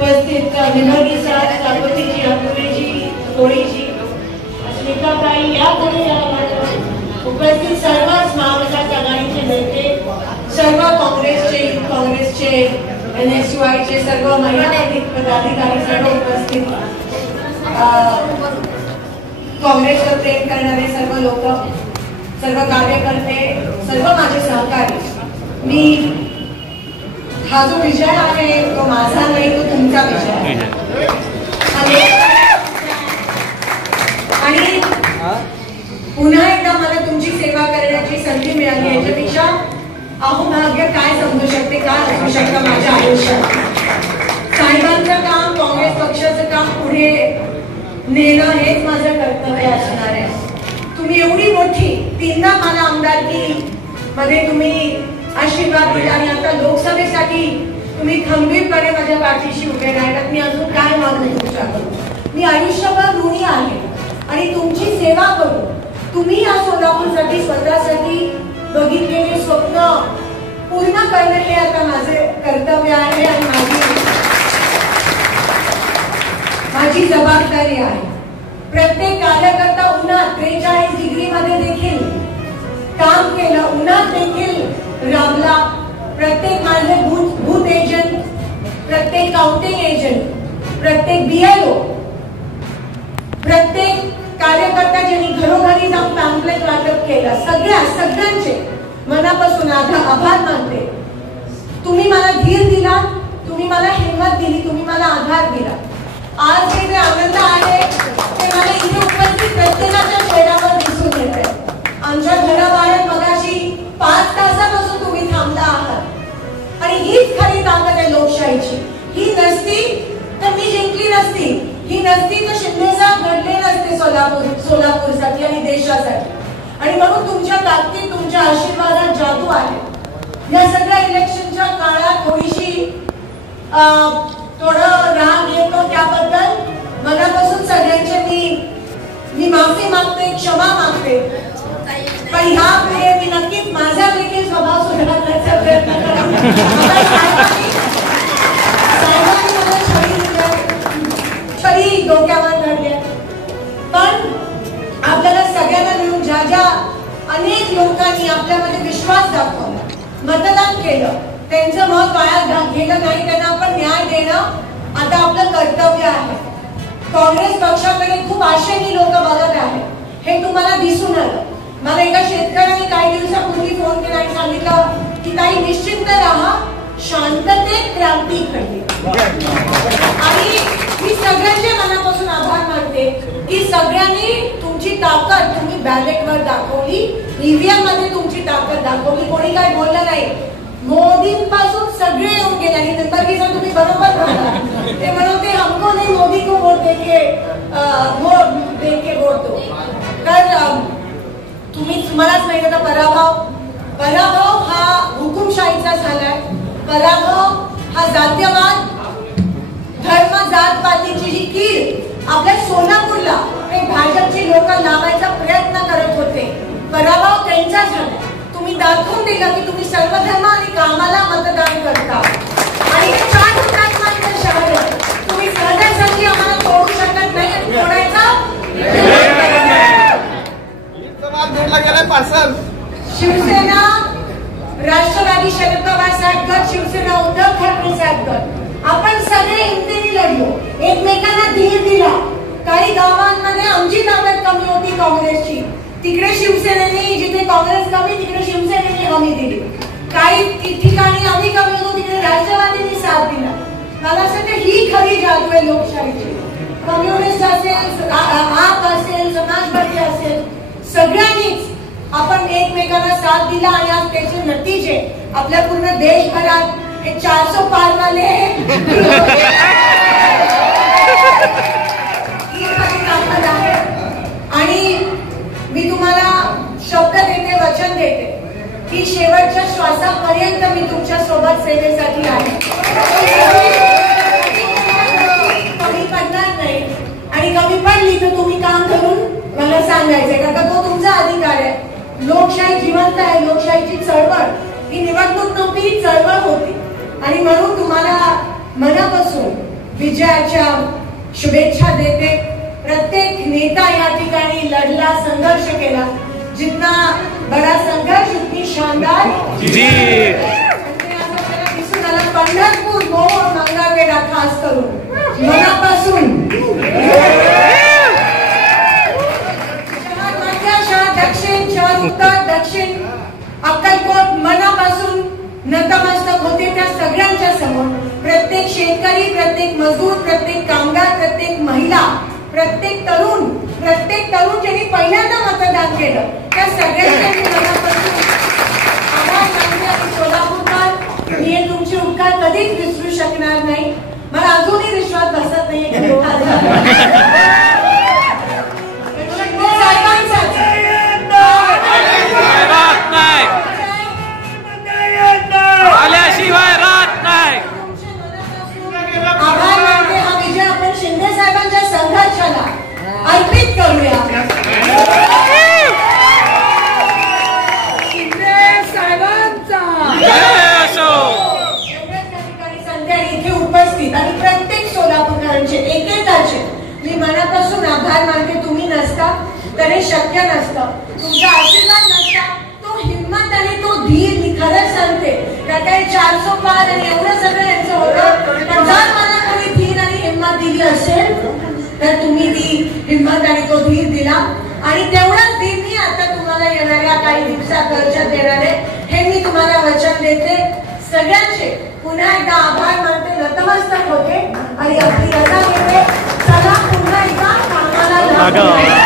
उपस्थित विभागीय स्वागतीची अपुरेजी कोळीजी स्मिताताई यापुढे उपस्थित सर्व महाविकास आघाडीचे नेते, सर्व काँग्रेसचे NSUIचे सर्व महिला पदाधिकारी, सर्व उपस्थित काँग्रेसवर प्रेम करणारे सर्व लोक, सर्व कार्यकर्ते, सर्व माझे सहकारी, मी हा जो विजय आहे तो माझा नाही, तो तुमचा विजय आहे। आणि पुन्हा एकदा मला तुमची सेवा करण्याची संधी मिळाली, याच्यापेक्षा अहोभाग्य काय समजू शकते, काय असू शकतं माझ्या आयुष्यात। साहेबांचं काम, काँग्रेस पक्षाचं काम पुढे नेणं हेच माझं कर्तव्य असणार आहे। तुम्ही एवढी मोठी तीनदा मला आमदारकी मध्ये तुम्ही आशीर्वाद दिला आणि आता लोकसभेसाठी तुम्ही खंबीरपणे माझ्या पाठीशी उभे राहिलात। मी अजून काय मागू तुमच्याकडून? मी आयुष्यभर ऋणी आहे आणि तुमची सेवा करू। तुम्ही या सोलापूरसाठी स्वतःसाठी बघितलेले स्वप्न पूर्ण करणं हे आता माझे कर्तव्य आहे आणि माझी जबाबदारी आहे। प्रत्येक कार्यकर्ता उन्हात 43 डिग्री मध्ये देखील काम केलं, उन्हात देखील राबला। प्रत्येक माझे बूथ एजंट, प्रत्येक काउंटिंग एजंट, प्रत्येक BLO, प्रत्येक कार्यकर्ता ज्यांनी घरोघरी जाऊन पॅम्पलेट वाटप केलं, सगळ्यांचे मनापासून आभार मानते। तुम्ही मला धीर दिला, तुम्ही मला हिंमत दिली, तुम्ही मला आधार दिला। आज जे आनंद आहे ते मला इथे उपस्थित प्रत्येकाच्या चेहऱ्यावर दिसून येते। आमच्या घराबाहेर मगाशी 5 तासापासून तुम्ही थांबला आहात आणि हीच खरी ताकद आहे लोकशाहीची। ही नसती तर मी जिंकली नसती, ही नसती तर शिंदे साहेब घडले नसते सोलापूरसाठी आणि देशासाठी। आणि म्हणून तुमच्या ताकदीत, तुमच्या आशीर्वादात जादू आहे। या सगळ्या इलेक्शनच्या काळात थोडीशी थोडं राग येतो, त्याबद्दल मनापासून सगळ्यांचे मी माफी मागते, क्षमा मागते। पण ह्यापुढे मी नक्कीच माझा देखील स्वभाव सुधारण्याचा प्रयत्न करेन। साहेबांनी मला छडी डोक्यावर धरली, पण आपल्याला सगळ्यांना मिळून ज्या अनेक लोकांनी आपल्यामध्ये विश्वास दाखवला, मतदान केलं, त्यांचं मत वाया गेलं नाही, त्यांना आपण न्याय देणं आता आपलं कर्तव्य आहे। काँग्रेस पक्षाकडे खूप आशेने लोक बघत आहेत, हे तुम्हाला दिसून आलं। मला एका शेतकऱ्याने काही दिवसापूर्वी फोन केला आणि सांगितलं की ताई निश्चिंत राहा, शांततेत क्रांती घडली। आणि मी सगळ्यांचे मनापासून आभार मानते की सगळ्यांनी तुमची ताकद तुम्ही बॅलेटवर दाखवली, EVM मध्ये तुमची ताकद दाखवली। कोणी काय बोललं नाही। मोदींपासून सगळे येऊन गेले आणि नंतर तुम्ही बरोबर बोलला, ते म्हणते हमको नहीं मोदी को वोट देके वोट दो। तर तुम्हालाच माहिती आहे, पराभव हा हुकुमशाहीचा झालाय। पराभव हा जातीयवाद, धर्म, जात पातीची जी कीड आपल्या सोलापूरला हे भाजपची लोक लावायचा प्रयत्न करत होते, पराभव त्यांचा झाला। तुम्ही दाखवून दिलं की तुम्ही सर्व धर्म आणि कामाला मतदान करता आणि हे 4 हुतात्म्यांचं शहर आहे। तुम्ही सहजासहजी आम्हाला तोडू शकत नाही आणि तोडायचा शिवसेना, राष्ट्रवादी शरद पवार साहेब गट, शिवसेना उद्धव ठाकरे साहेब गट, आपण सगळे हिमतीने लढलो, एकमेकांना धीर दिला। काही गावांमध्ये आमची ताकद कमी होती काँग्रेसची, तिकडे शिवसेनेने, जिथे काँग्रेस कमी तिकडे शिवसेनेने हमी दिली। काही ठिकाणी आम्ही कमी होतो, तिकडे राष्ट्रवादीने साथ दिला। मला असं वाटतं ही खरी जादू आहे लोकशाहीची। कम्युनिस्ट असेल, आप असेल, समाजवादी असेल, सगळ्यांनीच आपण एकमेकांना साथ दिला आणि आज त्याचे नतीजे आपल्या पूर्ण देशभरात हे 400 पार झाले। आणि मी तुम्हाला शब्द देते, वचन देते की शेवटच्या श्वासापर्यंत मी तुमच्या सोबत सेवेसाठी आहे। कमी पडणार नाही आणि कमी पडली तर तुम्ही काम करून मला सांगायचंय, कारण तो तुमचा अधिकार आहे। लोकशाही जिवंत आहे, लोकशाहीची चळवळ ही निवडणूक नव्हती, ही चळवळ होती। आणि म्हणून तुम्हाला मनापासून विजयाच्या शुभेच्छा देते. प्रत्येक नेता या ठिकाणी लढला, संघर्ष केला. जितना बड़ा संघर्ष उतनी शानदार जीत. दिसून आला पंढरपूर मोहोळ मंगळवेढा खास करून मनापासून शहर दक्षिण, शहर उत्तर, दक्षिण, अक्कलकोट मनापासून नतमस्तक होते त्या सगळ्यांच्या समोर. प्रत्येक शेतकरी, प्रत्येक मजदूर, प्रत्येक कामगार, प्रत्येक महिला, प्रत्येक तरुण ज्यांनी पहिल्यांदा मतदान केलं त्या सगळ्यांचे मनापासून आभार मानते. आणि सोलापूरकर, मी हे तुमचे उपकार कधीच विसरू शकणार नाही. मला अजूनही विश्वास बसत नाहीये. आल्याशिवाय राहत नाही. आभार मानते. हा विजय आपण शिंदे साहेबांच्या संघर्षाला अर्पित करूया. शिंदे साहेबांचा संध्या इथे उपस्थित आणि प्रत्येक सोलापूरकरांचे एकेकाचे मी मनापासून आभार मानते. तुम्ही नसता तर हे शक्य नसतं. तुमचा आशीर्वाद नसता, तो हिंमत आणि तो धीर, मी खरंच सांगते काही 400 पार आणि एवढं सगळं यांचं होतं. पण जर मला कोणी धीर आणि हिंमत दिली असेल तर तुम्ही ती हिंमत आणि तो धीर दिला. आणि तेवढाच धीर मी आता तुम्हाला येणाऱ्या काही दिवसात दर्शन देणार आहे, हे मी तुम्हाला वचन देते. सगळ्यांचे पुन्हा एकदा आभार मानते, नतमस्तक होते आणि आपली रजा घेते. चला पुन्हा एकदा कामाला लागू.